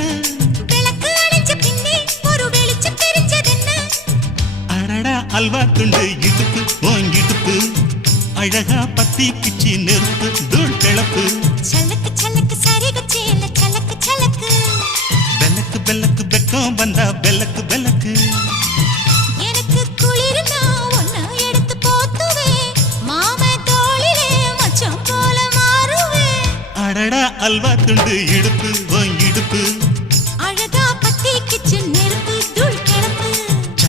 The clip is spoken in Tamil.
தெரிஞ்சதென்ன விளக்கு அணைஞ்ச பின்னே ஒரு வெளிச்சம் தெரிஞ்சதென்ன அடடா அல்வா துண்டு இடுப்பு ஓங்கிடுப்பு அழகா பத்தி கிச்சி நெருப்பு தூள் கிளப்பு சலக்கு சலக்கு சரிகச்சேல சலக்கு சலக்கு பெல்லக்கு பெல்லக்கு வெக்கம் வந்தா பெல்லக்கு பெல்லக்கு எனக்கு குளிர்னா ஒன்ன எடுத்து போத்துவே மாமே தோளிலே மச்சம் போல மாறுவே அடடா அல்வா துண்டு இடுப்பு ஓங்கிடுப்பு